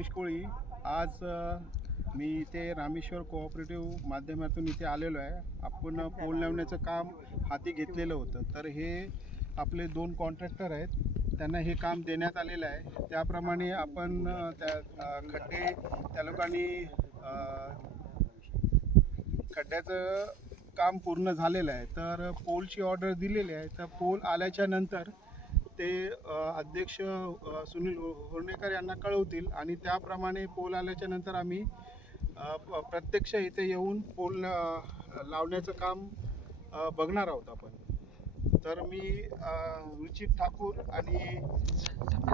रमेश कोळी. आज मी इथे रामेश्वर कोऑपरेटिव्ह माध्यमातून इथे आलेलो आहे. आपण पोल लावण्याचं काम हाती घेतलेलं होतं. तर हे आपले दोन कॉन्ट्रॅक्टर आहेत. त्यांना हे काम देण्यात आलेलं आहे. त्याप्रमाणे आपण त्या खड्डे त्या लोकांनी खड्ड्याचं काम पूर्ण झालेलं आहे. तर पोलची ऑर्डर दिलेली आहे. तर पोल आल्याच्यानंतर ते अध्यक्ष सुनील हो, होर्णेकर यांना कळवतील आणि त्याप्रमाणे पोल आल्याच्यानंतर आम्ही प्रत्यक्ष इथे येऊन पोल लावण्याचं काम बघणार आहोत आपण. तर मी रुचित ठाकूर आणि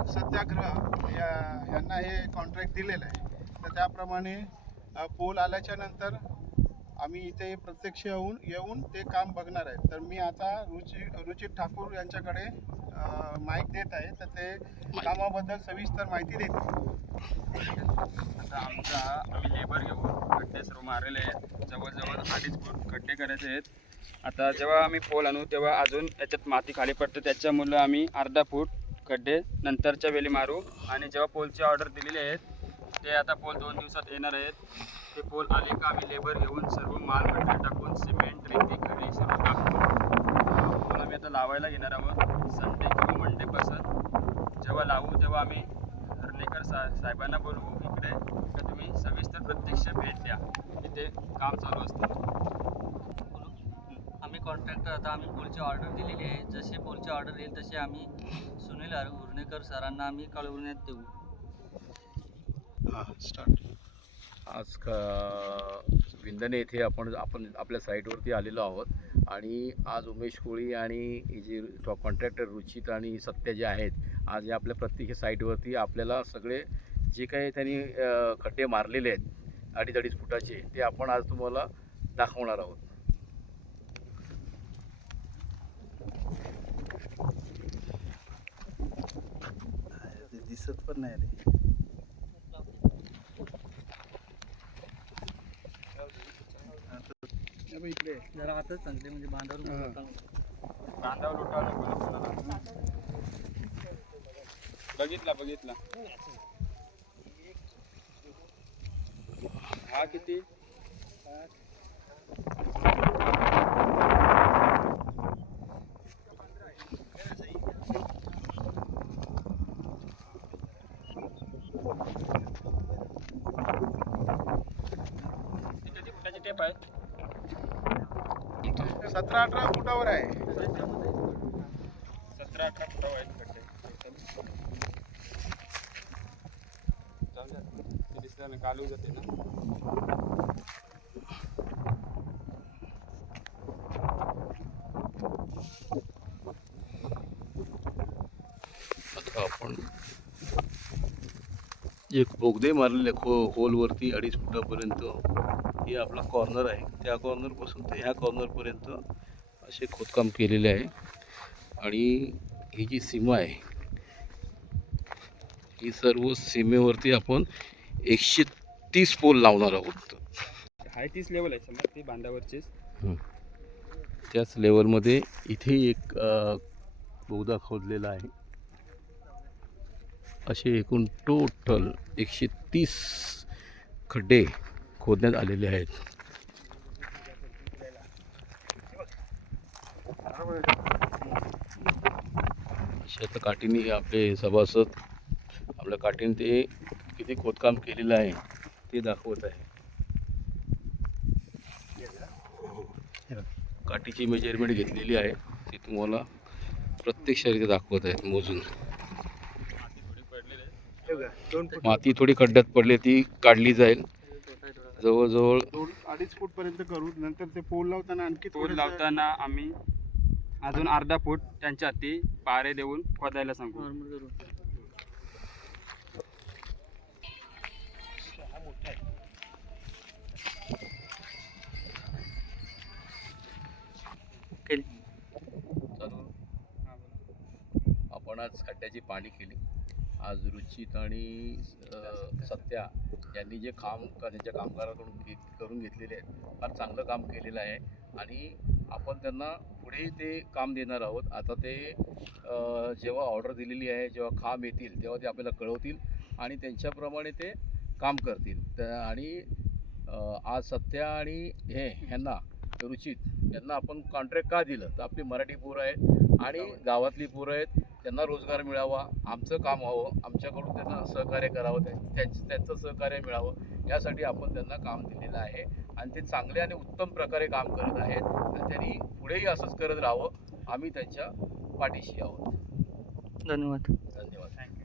सत्याग्रह या यांना हे कॉन्ट्रॅक्ट दिलेलं आहे. तर त्याप्रमाणे पोल आल्याच्यानंतर आम्ही इथे प्रत्यक्ष येऊन येऊन ते काम बघणार आहे. तर मी आता रुचि रुचित ठाकूर यांच्याकडे माईक देत आहे. तर ते कामाबद्दल सविस्तर माहिती देतील. आता आमचा आम्ही लेबर घेऊन खड्डे सर्व मारलेले आहेत. जवळजवळ अडीच फूट खड्डे करायचे आहेत. आता जेव्हा आम्ही पोल आणू तेव्हा अजून याच्यात माती खाली पडते. त्याच्यामुळं आम्ही अर्धा फूट खड्डे नंतरच्या वेळी मारू. आणि जेव्हा पोलची ऑर्डर दिलेली आहेत ते आता पोल दोन दिवसात येणार आहेत ते पोल आले का आम्ही लेबर घेऊन सर्व माल मटेरियल टाकून सिमेंट रेती खडी सर्व टाकतो पोल आम्ही आता लावायला घेणार आहोत. संडे किंवा मंडेपासून जेव्हा लावू तेव्हा आम्ही हर्लेकर सा साहेबांना बोलवू इकडे. का तुम्ही सविस्तर प्रत्यक्ष भेट द्या. तिथे काम चालू असतं. आम्ही कॉन्ट्रॅक्टर आता आम्ही पोलची ऑर्डर दिलेली आहे. जसे पोलची ऑर्डर येईल तसे आम्ही सुनील हर उर्णेकर सरांना आम्ही कळवण्यात देऊ. आज का विंदणे येथे आपण आपण आपल्या साईटवरती आलेलो आहोत. आणि आज उमेश कोळी आणि जी कॉन्ट्रॅक्टर रुचित आणि सत्य जे आहेत आज या आपल्या प्रत्येक साईटवरती आपल्याला सगळे जे काही त्यांनी खड्डे मारलेले आहेत अडीच अडीच फुटाचे ते आपण आज तुम्हाला दाखवणार आहोत. दिसत पण नाही रे हे बघ इकडे. जरा आताच सांगते म्हणजे हा. बांधावर बघितला बघितला. हा किती? ती किती फुटाची टेप आहे. सतरा अठरा फुटावर आहे. सतरा अठरा फुटावर आहेत खड्डे जाऊ द्या ते दिसलं ना कालू जाते ना. आता आपण एक बोगदे मारलेले खो होलवरती अडीच फुटापर्यंत हे आपला कॉर्नर आहे. त्या कॉर्नरपासून ते ह्या कॉर्नरपर्यंत असे खोदकाम केलेले आहे. आणि ही जी सीमा आहे ही सर्व सीमेवरती आपण एकशे तीस पोल लावणार आहोत. हाय तीच लेवल आहे समजा ती बांधावरचीच. त्याच लेवलमध्ये इथे एक बोगदा खोदलेला आहे. असे एकूण टोटल एकशे तीस खड्डे खोदण्यात आलेले आहेत. अशा काठीने आपले सभासद. आपल्या काठीने ते किती खोदकाम केलेलं आहे ते दाखवत आहे. काठीची मेजरमेंट घेतलेली आहे ती तुम्हाला प्रत्यक्षरित्या दाखवत आहेत मोजून. माती थोडी खड्ड्यात पडली ती काढली जाईल. जवळजवळ दोन अडीच फूट पर्यंत करू. नंतर ते पोल लावताना आणखी पूल थोडंसं- लावताना आम्ही अजून अर्धा फूट त्यांच्या हाती पारे देऊन खोदायला सांगू. आपण आज खड्ड्याची पाणी केली. आज रुचित आणि सत्या यांनी जे काम त्यांच्या कामगाराकडून घे करून घेतलेले आहेत फार चांगलं काम केलेलं आहे. आणि आपण त्यांना पुढेही ते काम देणार आहोत. आता ते जेव्हा ऑर्डर दिलेली आहे जेव्हा खांब येतील तेव्हा ते आपल्याला कळवतील आणि त्यांच्याप्रमाणे ते काम करतील. आणि आज सत्या आणि हे ह्यांना रुचित यांना आपण कॉन्ट्रॅक्ट का दिलं? तर आपली मराठी पोरं आहेत आणि गावातली पोरं आहेत. त्यांना रोजगार मिळावा आमचं काम व्हावं आमच्याकडून त्यांना सहकार्य करावं त्या- त्यांचं त्यांचं सहकार्य मिळावं यासाठी आपण त्यांना काम दिलेलं आहे. आणि ते चांगले आणि उत्तम प्रकारे काम करत आहेत. आणि त्यांनी पुढेही असंच करत राहावं आम्ही त्यांच्या पाठीशी आहोत. धन्यवाद. धन्यवाद.